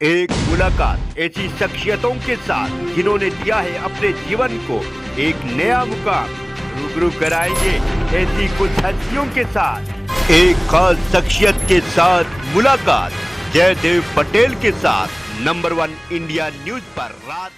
एक मुलाकात ऐसी शख्सियतों के साथ जिन्होंने दिया है अपने जीवन को एक नया मुकाम। रूबरू कराएंगे ऐसी कुछ हस्तियों के साथ एक खास शख्सियत के साथ मुलाकात जयदेव पटेल के साथ नंबर 1 इंडिया न्यूज पर रात।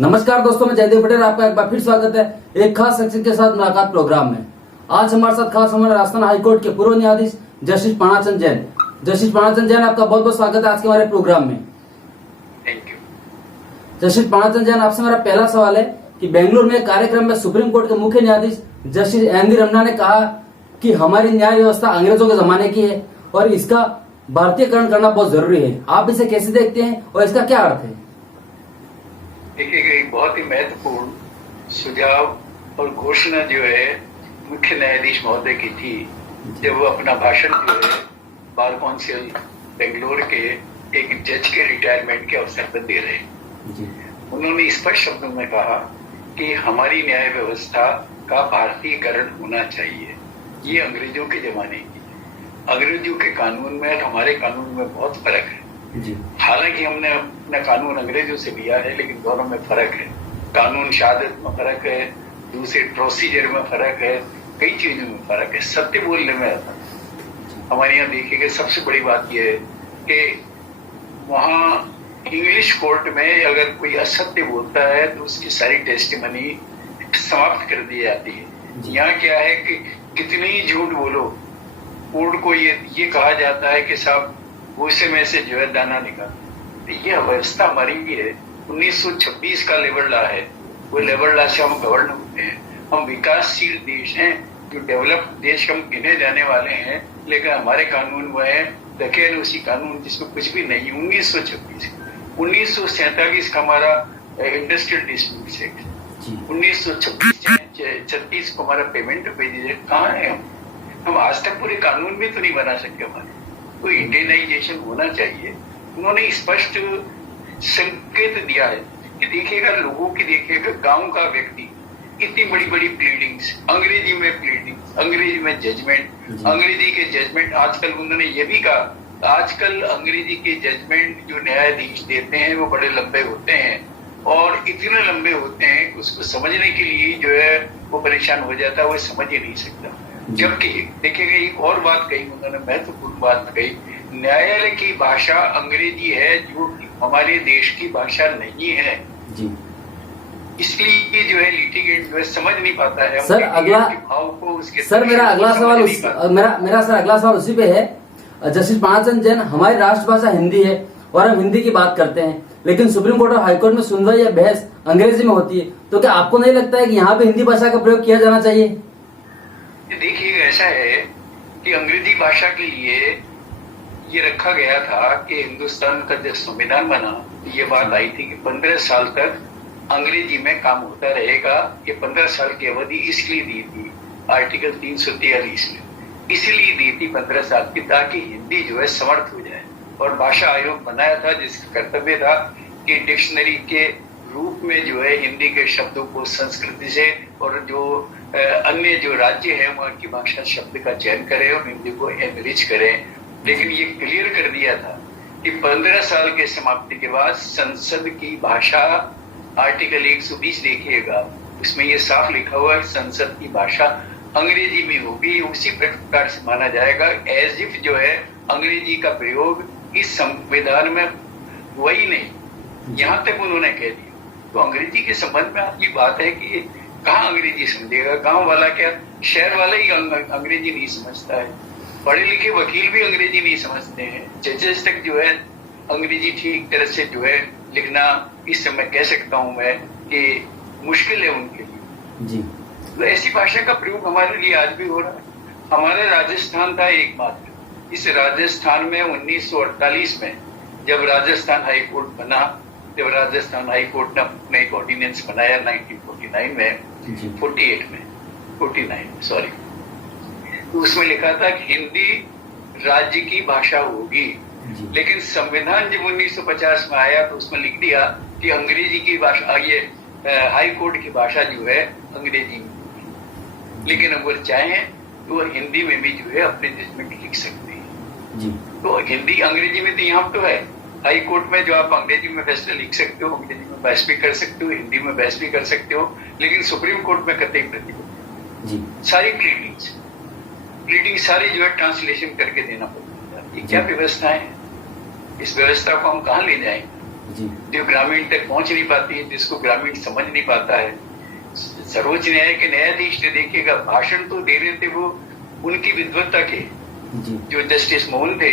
नमस्कार दोस्तों, मैं जयदेव पटेल, आपका एक बार फिर स्वागत है एक खास शख्सियत के साथ मुलाकात प्रोग्राम में। आज हमारे साथ खास हमारे राजस्थान हाईकोर्ट के पूर्व न्यायाधीश जस्टिस पानाचंद जैन। जस्टिस पानाचंद जैन, आपका बहुत बहुत स्वागत है आज के हमारे प्रोग्राम में। Thank you. Justice Panachand Jain, आपसे मेरा पहला सवाल है कि बेंगलुरु में कार्यक्रम में सुप्रीम कोर्ट के मुख्य न्यायाधीश जस्टिस एम वी रमन्ना ने कहा कि हमारी न्याय व्यवस्था अंग्रेजों के जमाने की है और इसका भारतीयकरण करना बहुत जरूरी है। आप इसे कैसे देखते हैं और इसका क्या अर्थ है? देखिए, एक बहुत ही महत्वपूर्ण सुझाव और घोषणा जो है मुख्य न्यायाधीश महोदय की थी जब वो अपना भाषण जो है बार काउंसिल बेंगलोर के एक जज के रिटायरमेंट के अवसर पर दे रहे हैं। उन्होंने स्पष्ट शब्दों में कहा कि हमारी न्याय व्यवस्था का भारतीयकरण होना चाहिए। ये अंग्रेजों के जमाने की, अंग्रेजों के कानून में और हमारे कानून में बहुत फर्क है। हालांकि हमने अपना कानून अंग्रेजों से लिया है, लेकिन दोनों में फर्क है। कानून शहादत में फर्क है, दूसरे प्रोसीजर में फर्क है, कई चीजों में फर्क है, सत्य बोलने में आता है। हमारे यहाँ देखिएगा, सबसे बड़ी बात यह है कि वहाँ इंग्लिश कोर्ट में अगर कोई असत्य बोलता है तो उसकी सारी टेस्टिमनी समाप्त कर दी जाती है। यहाँ क्या है कि कितने ही झूठ बोलो, कोर्ट को ये कहा जाता है कि साहब भूसे में से जो है दाना निकाल। तो ये व्यवस्था हमारी भी है। 1926 का लेबर लॉ है, वो लेबर लॉ से हम गवर्न होते हैं। हम विकासशील देश हैं, जो डेवलप्ड देश हम गिने जाने वाले हैं, लेकिन हमारे कानून वो है दखेल उसी कानून जिसमें कुछ भी नहीं। 1947 का हमारा इंडस्ट्रियल डिस्प्यूट एक्ट, 1936 को हमारा पेमेंट पेज कहाँ है? हम आज तक पूरे कानून भी तो नहीं बना सके। हमारे कोई इंडियनाइजेशन होना चाहिए। उन्होंने स्पष्ट संकेत दिया है कि देखिएगा, लोगों की देखिएगा, गांव का व्यक्ति इतनी बड़ी बड़ी प्लीडिंग्स, अंग्रेजी में प्लीडिंग्स, अंग्रेजी में जजमेंट, अंग्रेजी के जजमेंट। आजकल उन्होंने ये भी कहा, आजकल अंग्रेजी के जजमेंट जो न्यायाधीश देते हैं वो बड़े लंबे होते हैं और इतने लंबे होते हैं कि उसको समझने के लिए जो है वो परेशान हो जाता है, वो समझ ही नहीं सकता। जबकि देखिएगा, एक और बात कही उन्होंने, महत्वपूर्ण बात कही, न्यायालय की भाषा अंग्रेजी है जो हमारे देश की भाषा नहीं है। इसलिए जो है लिटिगेंट जो है समझ नहीं पाता है सर। अगला सर मेरा अगला सवाल अगला सवाल उसी पे है। जस्टिस पानाचंद जैन, हमारी राष्ट्रभाषा हिंदी है और हम हिंदी की बात करते हैं, लेकिन सुप्रीम कोर्ट और हाईकोर्ट में सुनवाई या बहस अंग्रेजी में होती है, तो क्या आपको नहीं लगता है कि यहाँ पे हिंदी भाषा का प्रयोग किया जाना चाहिए? देखिए, ऐसा है कि अंग्रेजी भाषा के लिए ये रखा गया था कि हिंदुस्तान का जब संविधान बना, ये बात आई थी कि 15 साल तक अंग्रेजी में काम होता रहेगा। ये 15 साल की अवधि इसलिए दी थी आर्टिकल 343 में, इसलिए दी थी 15 साल की, ताकि हिंदी जो है समर्थ हो जाए। और भाषा आयोग बनाया था जिसका कर्तव्य था कि डिक्शनरी के रूप में जो है हिंदी के शब्दों को संस्कृति से और जो अन्य जो राज्य है वहाँ की भाषा शब्द का चयन करें और हिंदी को एनरिच करें। लेकिन ये क्लियर कर दिया था कि 15 साल के समाप्ति के बाद संसद की भाषा, आर्टिकल 120 देखिएगा, उसमें ये साफ लिखा हुआ है संसद की भाषा अंग्रेजी में होगी। उसी प्रकार से माना जाएगा एज इफ जो है अंग्रेजी का प्रयोग इस संविधान में हुआ ही नहीं, यहाँ तक उन्होंने कह दिया। तो अंग्रेजी के संबंध में आपकी बात है कि कहाँ अंग्रेजी समझेगा? गांव वाला क्या, शहर वाला ही अंग्रेजी नहीं समझता है। पढ़े लिखे वकील भी अंग्रेजी नहीं समझते हैं। जजेस तक जो है अंग्रेजी ठीक तरह से जो है लिखना, इस समय कह सकता हूं मैं कि मुश्किल है उनके लिए जी। तो ऐसी भाषा का प्रयोग हमारे लिए आज भी हो रहा है। हमारा राजस्थान था एकमात्र, इस राजस्थान में 1948 में जब राजस्थान हाईकोर्ट बना, जब राजस्थान हाईकोर्ट ने अपना एक ऑर्डिनेंस बनाया 1949 में, 49 सॉरी, तो उसमें लिखा था कि हिंदी राज्य की भाषा होगी। लेकिन संविधान जब 1950 में आया तो उसमें लिख दिया कि अंग्रेजी की भाषा, ये हाई कोर्ट की भाषा जो है अंग्रेजी में। लेकिन अगर चाहें तो हिंदी में भी जो है अपने जजमेंट लिख सकते हैं। जी। तो हिंदी अंग्रेजी में तो यहाँ तो है, हाई कोर्ट में जो आप अंग्रेजी में फैसला लिख सकते हो, अंग्रेजी में बहस भी कर सकते हो, हिंदी में बहस भी कर सकते हो, लेकिन सुप्रीम कोर्ट में कतई प्रतिबंध। सारी प्लीडिंग सारी जो है ट्रांसलेशन करके देना पड़ता है। ये क्या व्यवस्था है? इस व्यवस्था को हम कहाँ ले जाएंगे? जो ग्रामीण तक पहुंच नहीं पाती है, जिसको ग्रामीण समझ नहीं पाता है। सर्वोच्च न्यायालय के न्यायाधीश ने देखिएगा, भाषण तो दे रहे थे वो उनकी विद्वत्ता के, जो जस्टिस मोहन थे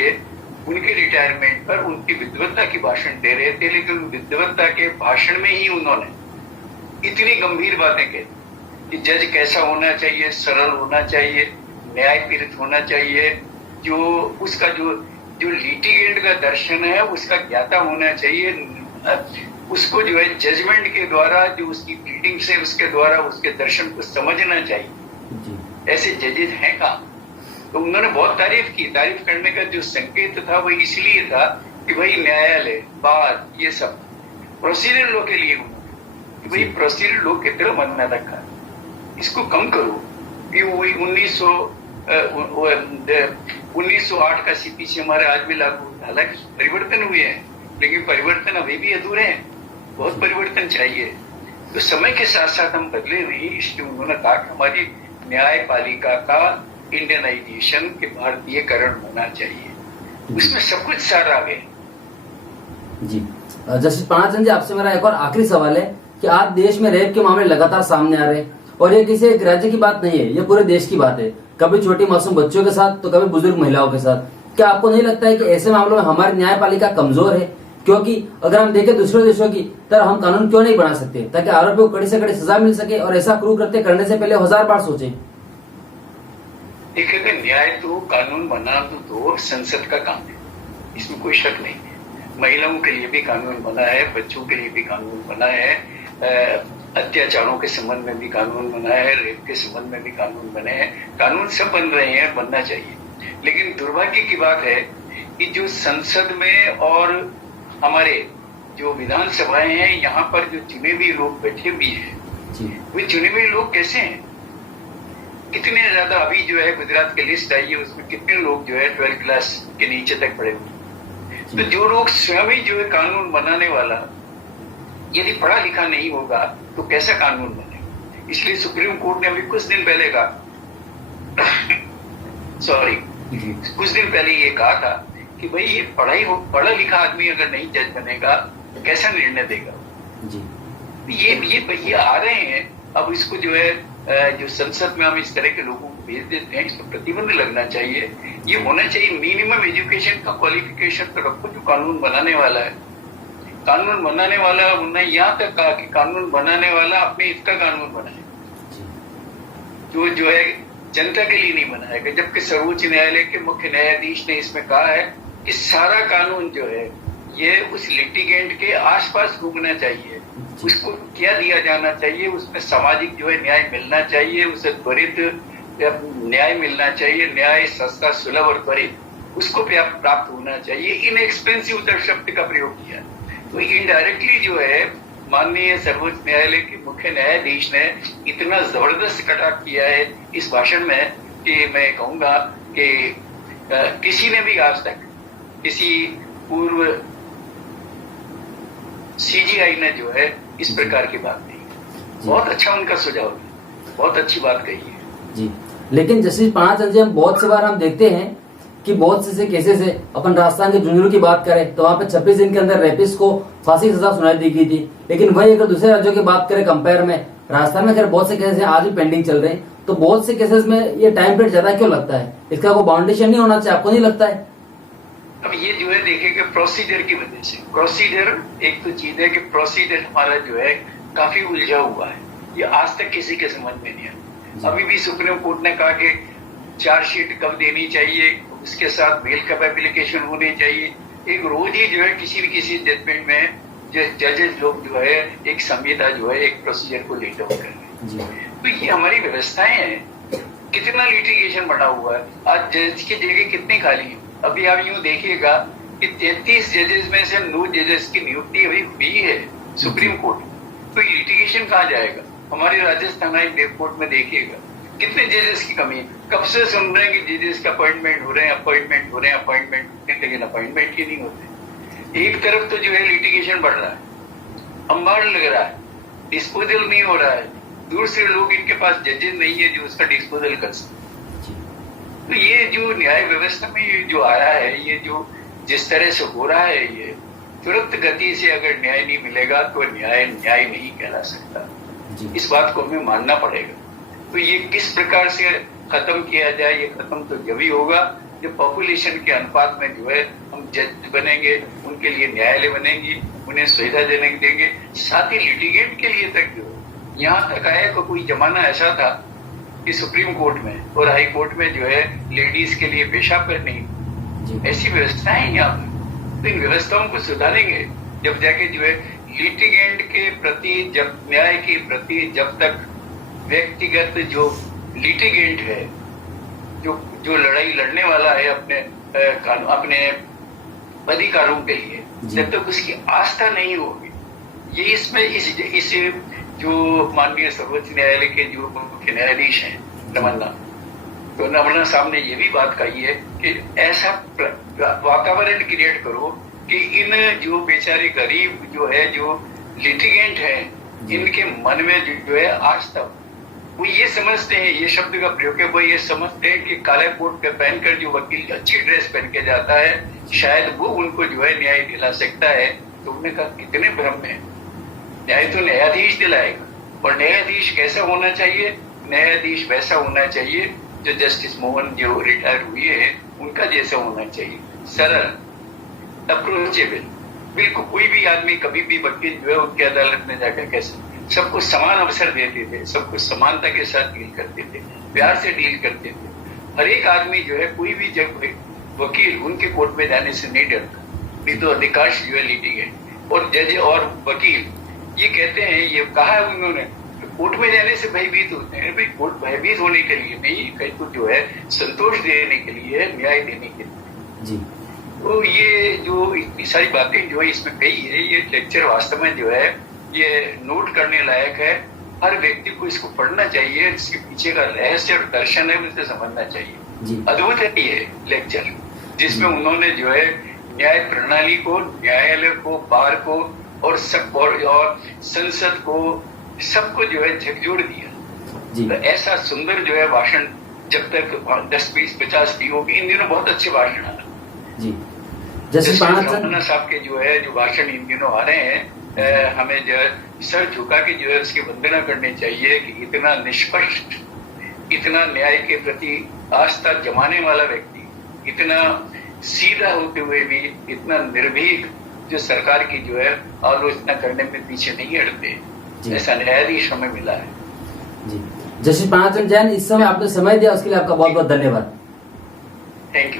उनके रिटायरमेंट पर उनकी विद्वत्ता की भाषण दे रहे थे, लेकिन विद्वत्ता के भाषण में ही उन्होंने इतनी गंभीर बातें कही कि जज कैसा होना चाहिए, सरल होना चाहिए, न्याय पीड़ित होना चाहिए, जो उसका जो लिटिगेंट का दर्शन है उसका ज्ञाता होना चाहिए, उसको जो है जजमेंट के द्वारा, जो उसकी प्लीडिंग से उसके द्वारा उसके दर्शन को समझना चाहिए। ऐसे जजेस हैं कहाँ? तो उन्होंने बहुत तारीफ की। तारीफ करने का जो संकेत था वो इसलिए था कि भाई न्यायालय, बात, ये सब प्रोसीजर लॉ के लिए कि भाई प्रोसीजर लॉ की तरह मन में रखा, इसको कम करो। ये वही 1908 का सीपीसी हमारे आज भी लागू, हालांकि परिवर्तन हुए हैं लेकिन परिवर्तन अभी भी अधूरे हैं, बहुत परिवर्तन चाहिए। तो समय के साथ साथ हम बदले नहीं, इसलिए उन्होंने कहा कि हमारी न्यायपालिका का इंडियनाइजेशन के भारतीयकरण होना चाहिए, उसमें सब कुछ सार आ गए। जी जस्टिस पानाचंद जी, आपसे मेरा एक और आखिरी सवाल है कि आज देश में रेप के मामले लगातार सामने आ रहे हैं और ये किसी एक राज्य की बात नहीं है, ये पूरे देश की बात है, कभी छोटी मासूम बच्चों के साथ तो कभी बुजुर्ग महिलाओं के साथ। क्या आपको नहीं लगता है कि ऐसे मामलों में हमारी न्यायपालिका कमजोर है? क्योंकि अगर हम देखें दूसरे देशों की तरह हम कानून क्यों नहीं बना सकते ताकि आरोपियों को कड़ी से कड़ी सजा मिल सके और ऐसा क्रूर कृत्य करने से पहले 1000 बार सोचें? देखिए, न्याय तो कानून बना तो संसद का काम है, इसमें कोई शक नहीं है। महिलाओं के लिए भी कानून बना है, बच्चों के लिए भी कानून बना है, अत्याचारों के संबंध में भी कानून बना है, रेप के संबंध में भी कानून बने हैं। कानून सब बन रहे हैं, बनना चाहिए। लेकिन दुर्भाग्य की बात है कि जो संसद में और हमारे जो विधानसभाएं हैं, यहाँ पर जो चुने हुए लोग बैठे हुए हैं, वे चुने हुए लोग कैसे हैं? कितने ज्यादा अभी जो है गुजरात की लिस्ट आई है, उसमें कितने लोग जो है 12th क्लास के नीचे तक पढ़े हुए। तो जो लोग स्वयं ही जो है कानून बनाने वाला यदि पढ़ा लिखा नहीं होगा तो कैसा कानून बनेगा? इसलिए सुप्रीम कोर्ट ने अभी कुछ दिन पहले ये कहा था कि भाई ये पढ़ा लिखा आदमी अगर नहीं जज बनेगा तो कैसा निर्णय देगा? ये आ रहे हैं। अब इसको जो है जो संसद में हम इस तरह के लोगों को भेज देते हैं, इस पर प्रतिबंध लगना चाहिए। ये होना चाहिए मिनिमम एजुकेशन का क्वालिफिकेशन तो रखो जो कानून बनाने वाला है। कानून बनाने वाला, उन्होंने यहाँ तक कहा कि कानून बनाने वाला अपने हित का कानून बनाए, जो है जनता के लिए नहीं बनाएगा। जबकि सर्वोच्च न्यायालय के मुख्य न्यायाधीश ने इसमें कहा है कि सारा कानून जो है ये उस लिटिगेंट के आसपास घूमना चाहिए, उसको क्या दिया जाना चाहिए, उसमें सामाजिक जो है न्याय मिलना चाहिए, उसे त्वरित न्याय मिलना चाहिए, न्याय सस्ता, सुलभ और त्वरित उसको प्राप्त होना चाहिए। इनएक्सपेंसिव शब्द का प्रयोग किया। तो इनडायरेक्टली जो है माननीय सर्वोच्च न्यायालय के मुख्य न्यायाधीश ने इतना जबरदस्त कटाक्ष किया है इस भाषण में कि मैं कहूंगा कि किसी ने भी आज तक किसी पूर्व सीजीआई ने जो है इस प्रकार की बात नहीं। बहुत अच्छा उनका सुझाव है, बहुत अच्छी बात कही है जी। लेकिन जस्टिस पानाचंद जी, हम बहुत से बार हम देखते हैं कि बहुत से केसेस है, अपन राजस्थान के झुंझुनू की बात करें तो वहाँ पे 26 दिन के अंदर रेपिस्ट को फांसी की सजा सुनाई दी गई थी। लेकिन वही अगर दूसरे राज्यों की बात करें कंपेयर में, राजस्थान में खैर बहुत से केसेस आज भी पेंडिंग चल रहे हैं, तो बहुत से केसेस में ये टाइम पीरियड ज्यादा क्यों लगता है? इसका कोई बाउंडेशन नहीं होना चाहिए, आपको नहीं लगता है? अब ये जो है देखिए प्रोसीजर की वजह से, प्रोसीजर एक तो चीज है कि प्रोसीजर हमारा जो है काफी उलझा हुआ है, ये आज तक किसी के समझ में नहीं आया। अभी भी सुप्रीम कोर्ट ने कहा कि चार्जशीट कब देनी चाहिए, उसके साथ बेल कब एप्लीकेशन होनी चाहिए। एक रोज ही जो है किसी न किसी जजमेंट में जजेस लोग जो है एक संहिता जो है एक प्रोसीजर को लेट आउट कर रहे हैं। तो ये हमारी व्यवस्थाएं हैं, कितना लिटिगेशन बना हुआ है। आज जज की जगह कितनी खाली है? अभी आप यूं देखिएगा कि 33 जजेस में से 9 जजेस की नियुक्ति अभी हुई है सुप्रीम कोर्ट। तो लिटिगेशन कहाँ जाएगा? हमारे राजस्थान हाई कोर्ट में देखिएगा कितने जजेस की कमी है? कब से सुन रहे हैं कि जजेस का अपॉइंटमेंट हो रहे हैं, लेकिन अपॉइंटमेंट ही नहीं होते। एक तरफ तो जो है लिटिगेशन बढ़ रहा है, अंबाड़ लग रहा है, डिस्पोजल नहीं हो रहा है, दूर से लोग इनके पास जजेस नहीं है जो उसका डिस्पोजल कर सके। तो ये जो न्याय व्यवस्था में ये जो आया है, ये जो जिस तरह से हो रहा है, ये तुरंत गति से अगर न्याय नहीं मिलेगा तो न्याय नहीं कहला सकता। इस बात को हमें मानना पड़ेगा। तो ये किस प्रकार से खत्म किया जाए, ये खत्म तो जब ही होगा जब पॉपुलेशन के अनुपात में जो है हम जज बनेंगे, उनके लिए न्यायालय बनेंगी, उन्हें सुविधाजनक देंगे, साथ ही लिटिगेंट के लिए तक जो यहाँ तक आया कि कोई जमाना ऐसा था कि सुप्रीम कोर्ट में और हाई कोर्ट में जो है लेडीज के लिए पेशाब कर नहीं, ऐसी व्यवस्थाएं हैं यहाँ पर। तो इन व्यवस्थाओं को सुधारेंगे जब जाके जो है लिटिगेंट के प्रति, जब न्याय के प्रति जब तक व्यक्तिगत जो लिटिगेंट है, जो लड़ाई लड़ने वाला है अपने अधिकारों के लिए, जब तक उसकी आस्था नहीं होगी, ये इसमें इस जो माननीय सर्वोच्च न्यायालय के जो मुख्य न्यायाधीश हैं रमन्ना साहब ने ये भी बात कही है कि ऐसा वातावरण क्रिएट करो कि इन जो बेचारे गरीब जो है, जो लिटिगेंट है, इनके मन में जो है आस्था, वो ये समझते हैं, ये शब्द का प्रयोग है, वो ये समझते हैं कि काला कोट पहनकर जो वकील अच्छी ड्रेस पहन के जाता है, शायद वो उनको जो है न्याय दिला सकता है। तो उन्होंने कहा कितने भ्रम में, न्याय तो न्यायाधीश दिलाएगा। और न्यायाधीश कैसा होना चाहिए? न्यायाधीश वैसा होना चाहिए जो जस्टिस मोहन जो रिटायर हुए हैं उनका जैसा होना चाहिए, सरल, अप्रोचेबल, बिल्कुल कोई भी आदमी कभी भी वकील जो है उनकी अदालत में जाकर कैसे सबको समान अवसर देते थे, सबको समानता के साथ डील करते थे, प्यार से डील करते थे। हर एक आदमी जो है, कोई भी जब वकील उनके कोर्ट में जाने से नहीं डरता, नहीं तो अधिकांश जो है लिटिगेंट और जज और वकील ये कहते हैं, ये कहा है उन्होंने, कोर्ट में जाने से भयभीत होते हैं। भाई कोर्ट भयभीत होने के लिए नहीं, कहीं को जो है संतोष देने के लिए, न्याय देने के लिए जी। तो ये जो इतनी सारी बातें जो है इसमें कही है, ये लेक्चर वास्तव में जो है ये नोट करने लायक है। हर व्यक्ति को इसको पढ़ना चाहिए, इसके पीछे का रहस्य और दर्शन है उसे समझना चाहिए। अद्भुत है ये लेक्चर, जिसमें उन्होंने जो है न्याय प्रणाली को, न्यायालय को, बार को और सब और संसद को, सबको जो है झकझोर दिया। तो ऐसा सुंदर जो है भाषण जब तक 10, 20, 50 भी होगी, इन दिनों बहुत अच्छे भाषण आ रहे हैं। जस्टिस रमन्ना साहब के जो है जो भाषण इन दिनों आ रहे हैं, हमें जो है सर झुका के जो है उसकी वंदना करनी चाहिए कि इतना निष्पक्ष, इतना न्याय के प्रति आस्था जमाने वाला व्यक्ति, इतना सीधा होते हुए भी इतना निर्भीक जो सरकार की जो है आलोचना करने में पीछे नहीं हटते, ऐसा न्यायाधीश हमें मिला है जी। जस्टिस पानाचंद जैन, इस समय आपने समय दिया उसके लिए आपका बहुत बहुत धन्यवाद। Thank you.